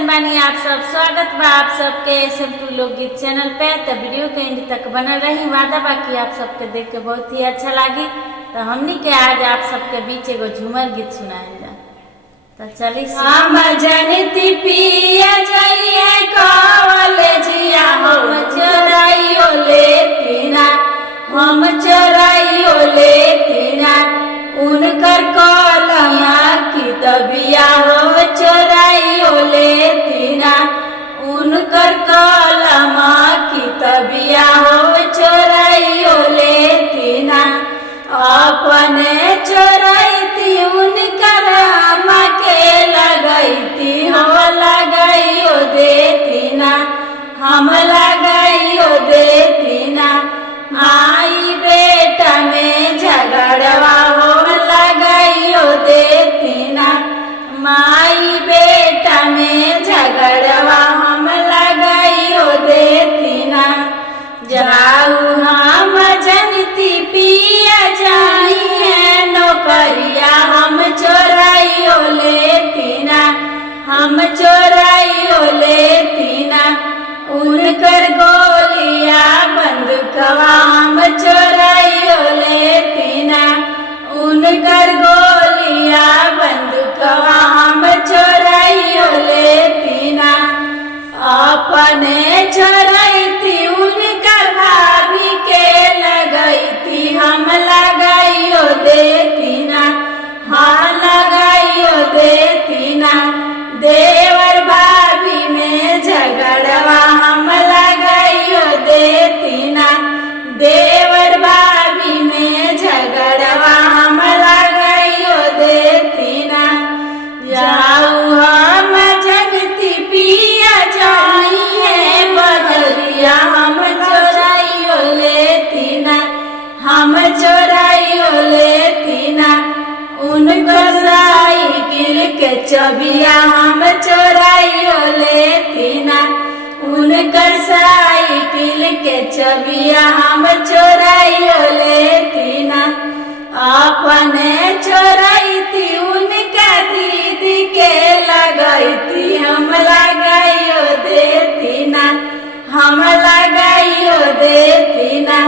कैसन बानी आप सब। स्वागत बा आप सबके SM2 लोकगीत चैनल पे। तो वीडियो के एंड तक बनल रही। वादा बाकी आप सबके देख के बहुत ही अच्छा लगी। तो हमनी के आज आप सबके बीच एगो झूमर गीत सुनाए जा। तो चली हम जनती पिया जइए कॉलेजिया हम चोराइयो लेतिना हम चोराइयो लेतिना उनकर कलमा की तबिया हो चोराइयो लेतिना उनकर कलमा की तबिया हो चोराइयो लेतिना अपने चोराइती उनकर हम के लगैती हम लगाइयो देतिना हम लगाइयो देतिना माई बेटा में झगड़वा हो लगाइयो देतिना माई बेटा में झगड़वा हम लगाइयो देतिना जाऊ हम जनती पिया जाइए नौकरिया हम चोराइयो लेतिना हम चोराइयो लेतिना उनकर गोलिया बंदूकवा हम चोराइयो लेतिना उनकर गोलिया बंदूकवा हम चोराइयो लेतिना अपने चोराइती उनकर भाभी के लगैती हम लगाइयो देतिना हाँ लगाइयो देतिना देवर भाभी में झगड़वा हम लगाइयो देतिना देवर भाभी में झगड़वा हम लगाइयो देतिना जाऊ हम जनती पिया जाइए बजरिया हम चोराइयो लेतिना हम चोराइयो लेतिना उनकर साइकिल के चबिया हम चोराइयो लेतिना उनकर साइकिल के चबिया हम चोराइयो लेतिना अपने चोराइती उनका दीदी के लगैती हम लगाइयो देतिना हम लगाइयो देतिना